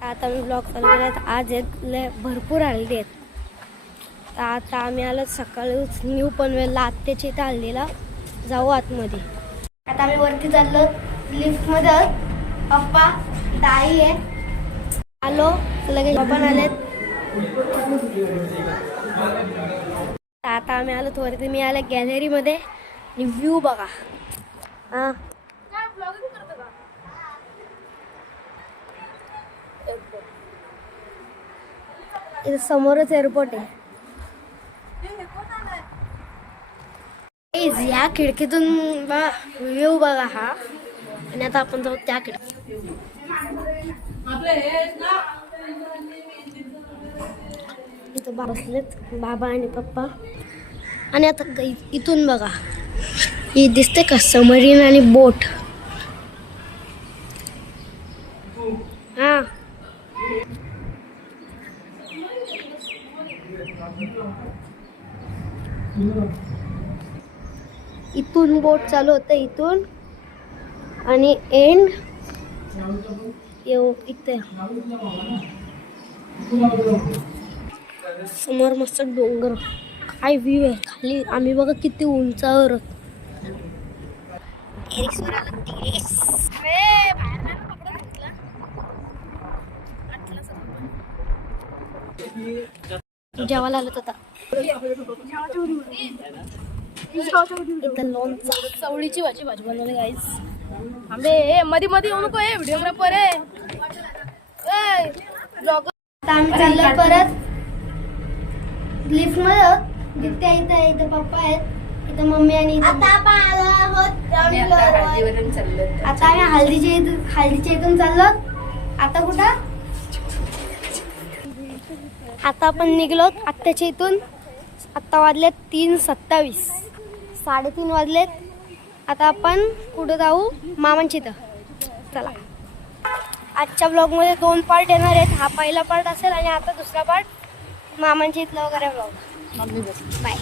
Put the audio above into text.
आता मी ब्लॉग चालू केला. आज भरपूर हळदी आहेत. तर आता आम्ही आलो सकाळीच न्यू पनवेलला आत्याच्या इथं हळदीला जाऊ आतमध्ये. आता आम्ही वरती चाललो लिफ्टमध्ये. पप्पा ताई आहे. आलो लगेच पण आलेत. आता आम्ही आलो वरती. मी आले गॅलरीमध्ये आणि व्ह्यू बघा. हां इथं समोरच एअरपोर्ट आहे. या खिडकीतून व्ह्यू बघा हा. आणि आता आपण जाऊ त्या खिडकी. इथं बसलेत बाबा आणि पप्पा. आणि आता इथून बघा ही दिसते का सबमरीन आणि बोट. हा इथून बोट चालू होतं इथून आणि एंड इथे समोर मस्त डोंगर. काय व्ह्यू आहे खाली. आम्ही बघा किती उंचावर. जेवायला आलो होता चवळीची भाजी बनवली गाईस. आंबे मध्ये मध्ये येऊ नको. व्हिडिओग्राफर आहे. आता आम्ही चाललो परत लिफ्ट मध्ये. जिथे इथं पप्पा आहेत. इथं मम्मी आणि आता आम्ही हल्दीच्या इथून चाललो. आता कुठं आता आपण निघलो आत्याच्या इथून. आत्ता वाजलेत 3:27. 3:30 वाजलेत. आता आपण कुठं जाऊ मामांच्या इथं. चला आजच्या ब्लॉगमध्ये 2 पार्ट येणार आहेत. हा पहिला पार्ट असेल आणि आता दुसरा पार्ट मामांच्या इथला वगैरे ब्लॉग. बाय.